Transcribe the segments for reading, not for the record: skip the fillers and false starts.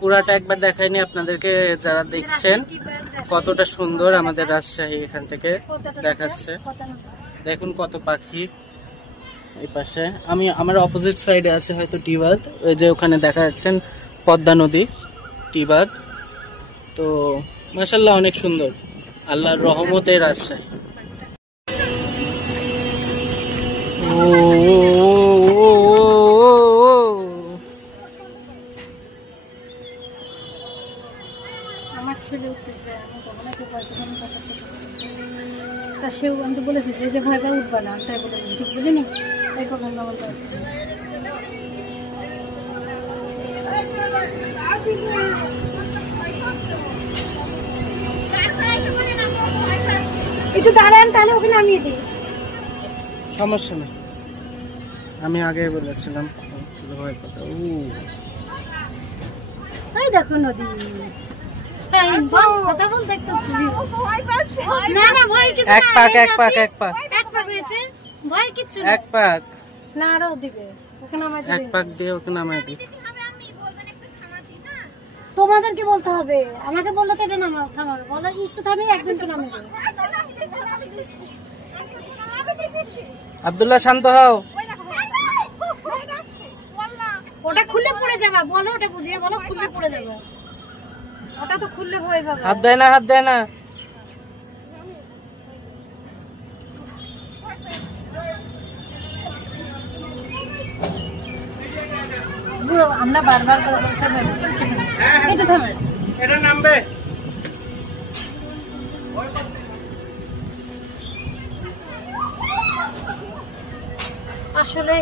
পুরাটা একবার দেখাইনি আপনাদেরকে, যারা দেখছেন কতটা সুন্দর আমাদের রাজশাহী এখান থেকে দেখাচ্ছে। দেখুন কত পাখি এই পাশে। আমি আমার অপোজিট সাইডে আছে হয়তো টিবাদ, ওই যে ওখানে দেখা যাচ্ছেন পদ্মা নদী, টিবাদ। তো মাশাআল্লাহ অনেক সুন্দর, আল্লাহর রহমতে রাজশাহী। আমার ছেলে উঠতেছে, সেও আমি তো বলেছি যে ভয় পায় উঠবা না, তাই বলে ঠিক বলিনি, তাই কখন আমার একটু দাঁড়ান, তাহলে ওকে নামিয়ে দিই। সমস্যা নেই, আমি আগে বলেছিলাম ভয় পাতা। ওই দেখো নদী, কথা বলতে একটু না না ভয় কিছু না, এক পাক এক পাক এক পাক এক পাক হয়েছে, ভয় কিচ্ছু না, এক পাক না আরো দিবে ওকে নামাই দিবে, এক পাক দিয়ে ওকে নামাই দিই। তোমাদেরকে বলতে হবে, আমাকে বললে তো এটা নামাও, থামাবে বলে একটু থামিয়ে একজনকে নামিয়ে দেবে। আব্দুল্লাহ শান্ত হও। ওটা খুলে পড়ে যাবে, বলো ওটা বুঝিয়ে বলো, খুলে পড়ে যাবে, ওটা তো খুললে ভয় পাবে। হাত দেয় না, হাত দেয় না। আমরা বারবার করে বলছি এটা থামে, এটা নামবে। আসলে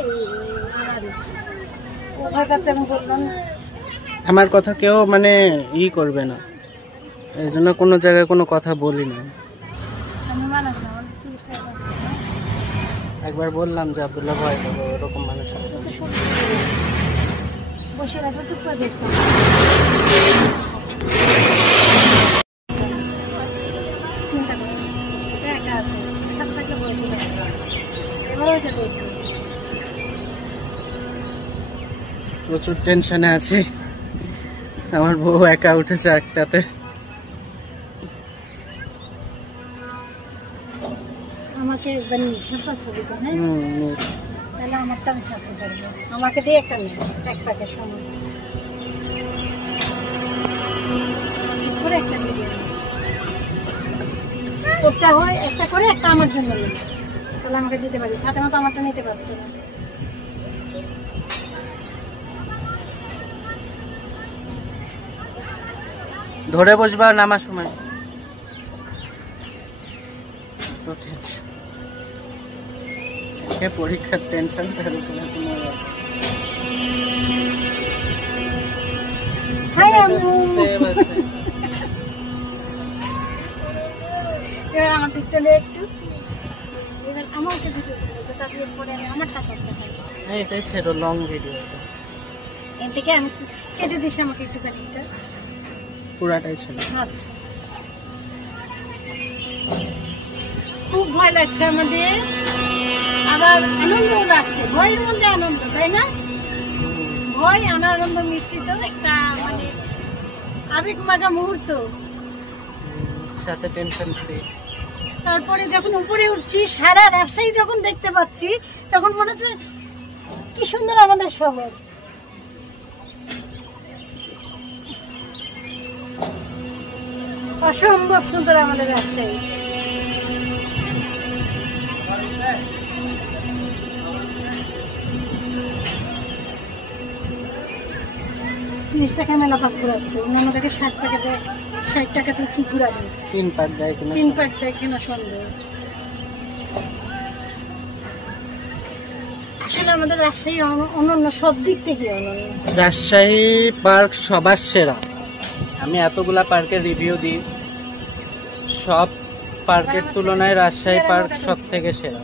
ভয় পাচ্ছে, আমি বললাম আমার কথা কেউ মানে ই করবে না, এই জন্য কোনো জায়গায় কোনো কথা বলি না। আমি মানুষ না, একবার বললাম যে আব্দুল্লাহ ভয় পাবে, ওরকম মানুষ বসে রাখো, চুপ করে দেখো। চিন্তা করো, এটা একা আছে, সব থাকলে বলছি এবার ওইটা দেখো। প্রচুর টেনশনে আছি, আমার বউ একা উঠেছে একটাতে। আমাকে একবার নিঃশ্বাস ছবি তো, হ্যাঁ তাহলে আমারটা আমি ছাড়তে পারবো, আমাকে দিয়ে একটা নেই, এক প্যাকের সময় করে একটা দিয়ে ওটা হয় একটা করে, একটা আমার জন্য নেই, তাহলে আমাকে দিতে পারি, ফাতেমা তো আমারটা নিতে পারছে না। ধরে বসবা নামার সময়। পরীক্ষার টেনশন এবার আমার দিকটা একটু, এবার আমাকে ভিডিও পরে আমারটা করতে হয়। এটাই ছিল লং ভিডিও, এর থেকে আমি কেটে দিছি, আমাকে একটু প্যাকেটটা পুরাটাই ছিল। আচ্ছা, খুব ভয় লাগছে আমাদের, আবার আনন্দও লাগছে, ভয়ের মধ্যে আনন্দ, তাই না? ভয় আনন্দ মিশ্রিত একটা মানে আবেগ মাখা মুহূর্ত, সাথে টেনশন ফ্রি। তারপরে যখন উপরে উঠছি, সারা রাজশাহী যখন দেখতে পাচ্ছি, তখন মনে হচ্ছে কি সুন্দর আমাদের শহর। অসম্ভব সুন্দর আমাদের রাজশাহী। টাকা মেলা পাক ঘুরাচ্ছে, অন্য থেকে 60 টাকা দেয়, 60 টাকাতে কি ঘুরাবে? 3 পাক দেয় কিনা, 3 পাক দেয় কিনা সন্দেহ। আসলে আমাদের রাজশাহী অনন্য, সব দিক থেকে অনন্য। রাজশাহী পার্ক সবার সেরা। আমি এতগুলা পার্কের রিভিউ দিই, সব পার্কের তুলনায় রাজশাহী পার্ক সব থেকে সেরা।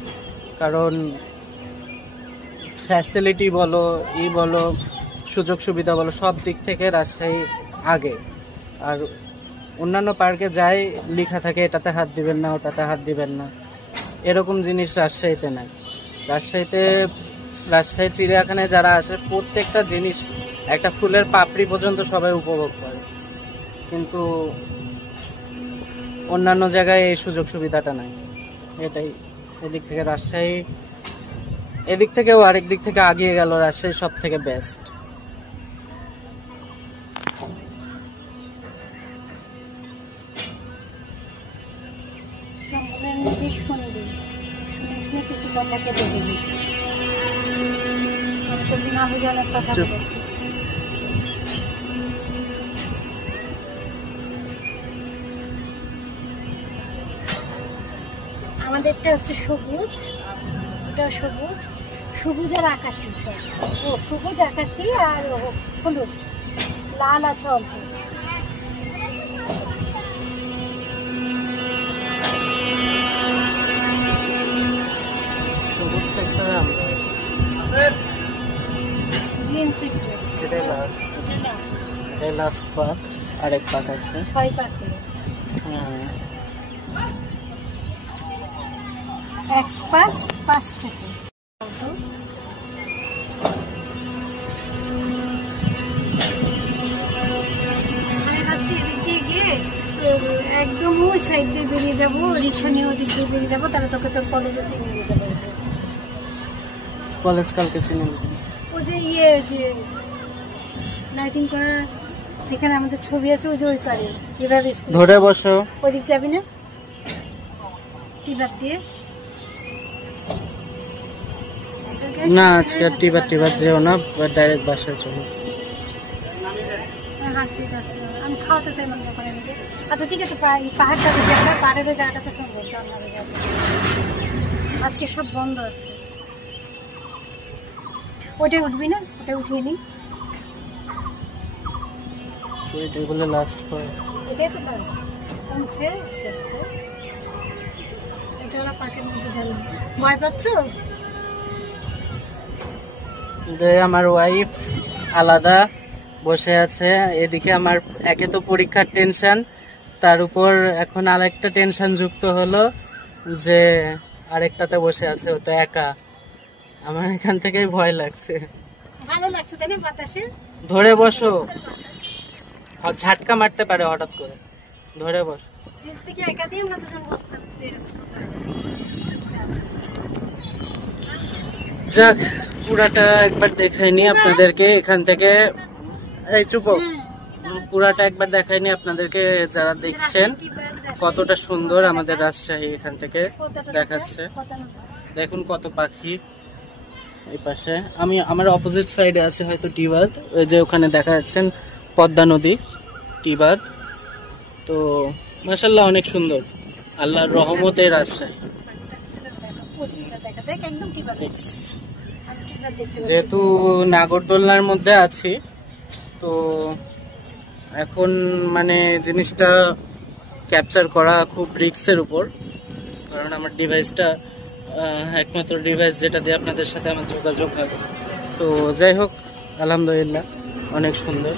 কারণ ফ্যাসিলিটি বলো, বলো, সুযোগ সুবিধা বলো, সব দিক থেকে রাজশাহী আগে। আর অন্যান্য পার্কে যাই লেখা থাকে এটাতে হাত দিবেন না, ওটাতে হাত দিবেন না, এরকম জিনিস রাজশাহীতে নাই। রাজশাহী চিড়িয়াখানায় যারা আসে প্রত্যেকটা জিনিস একটা ফুলের পাপড়ি পর্যন্ত সবাই উপভোগ করে, কিন্তু অন্যান্য জায়গায় এই সুযোগ সুবিধাটা নাই। এটাই এদিক থেকে রাজশাহী, এদিক থেকেও আরেক দিক থেকে আগিয়ে গেল রাজশাহী সব থেকে বেস্ট। নিজে শুনবি, শুনে কিছু কথাকে দেখবি। অনেকদিন আগে অনেক কথা বলেছি। আমাদেরটা হচ্ছে সবুজ, ওটা সবুজ, সবুজ আর আকাশি। ও সবুজ আকাশি আর হলুদ, লাল আছে অল্প। সবুজ সেক্টরে আমরা গ্রিন সেক্টর, এটাই লাস্ট, এটাই লাস্ট পার্ক, আরেক পার্ক আছে 6 পার্ক। হ্যাঁ, 1 পার্ক 5 টাকা। আমি ভাবছি এদিক দিয়ে গিয়ে একদম ওই সাইড দিয়ে বেরিয়ে যাবো, রিক্সা নিয়ে ওদিক দিয়ে বেরিয়ে যাবো, তাহলে তোকে তোর কলেজে চিনে নিয়ে যাবো। কলেজ কালকে চিনি ও যে ইয়ে যে লাইটিং করা যেখানে আমাদের ছবি আছে, ওই যে ওই পারে এভাবে ধরে বসো, ওইদিক যাবি না টিবার দিয়ে? না আজকে টিবার যেও না, ডাইরেক্ট বাসায় চলো। হাঁট দিয়ে যাচ্ছিলাম, আমি খাওয়াতে চাই মানে দোকানে নিজে। আচ্ছা ঠিক আছে, পাহাড়টা দেখে আমরা পাহাড়ের ওই জায়গাটা তো সুন্দর, চন্দ্রে যাবো। আজকে সব বন্ধ আছে। ওটাই উঠবি না? ওটাই উঠিয়ে নিই। এটাই বলে লাস্ট পয়েন্ট। এটাই তো লাস্ট, কমছে আস্তে আস্তে। এটা ওরা পাকের মধ্যে জানি। ভয় পাচ্ছ? যে আমার ওয়াইফ আলাদা বসে আছে, এদিকে আমার একে তো পরীক্ষার টেনশন, তার উপর এখন আরেকটা টেনশন যুক্ত হলো যে আরেকটাতে বসে আছে, ও তো একা। আমার এখান থেকেই ভয় লাগছে। ভালো লাগছে তাই না বাতাসে? ধরে বসো, ঝাটকা মারতে পারে হঠাৎ করে, ধরে বসো। নিচ থেকে একা দিয়ে আমরা দুজন বসতাম এরকম। যাক, পুরাটা একবার দেখাইনি আপনাদেরকে এখান থেকে। এই চুপ, পুরাটা একবার দেখাইনি আপনাদেরকে, যারা দেখছেন কতটা সুন্দর আমাদের রাজশাহী এখান থেকে দেখাচ্ছে। দেখুন কত পাখি এই পাশে। আমি আমার অপোজিট সাইডে আছে হয়তো টিবাদ, ওই যে ওখানে দেখা যাচ্ছেন পদ্মা নদী, টিবাদ। তো মাশাআল্লাহ অনেক সুন্দর, আল্লাহর রহমতে রাজশাহী। যেহেতু নাগরদোলনার মধ্যে আছি, তো এখন মানে জিনিসটা ক্যাপচার করা খুব রিস্কের উপর, কারণ আমার ডিভাইসটা একমাত্র ডিভাইস যেটা দিয়ে আপনাদের সাথে আমার যোগাযোগ হবে। তো যাই হোক, আলহামদুলিল্লাহ অনেক সুন্দর।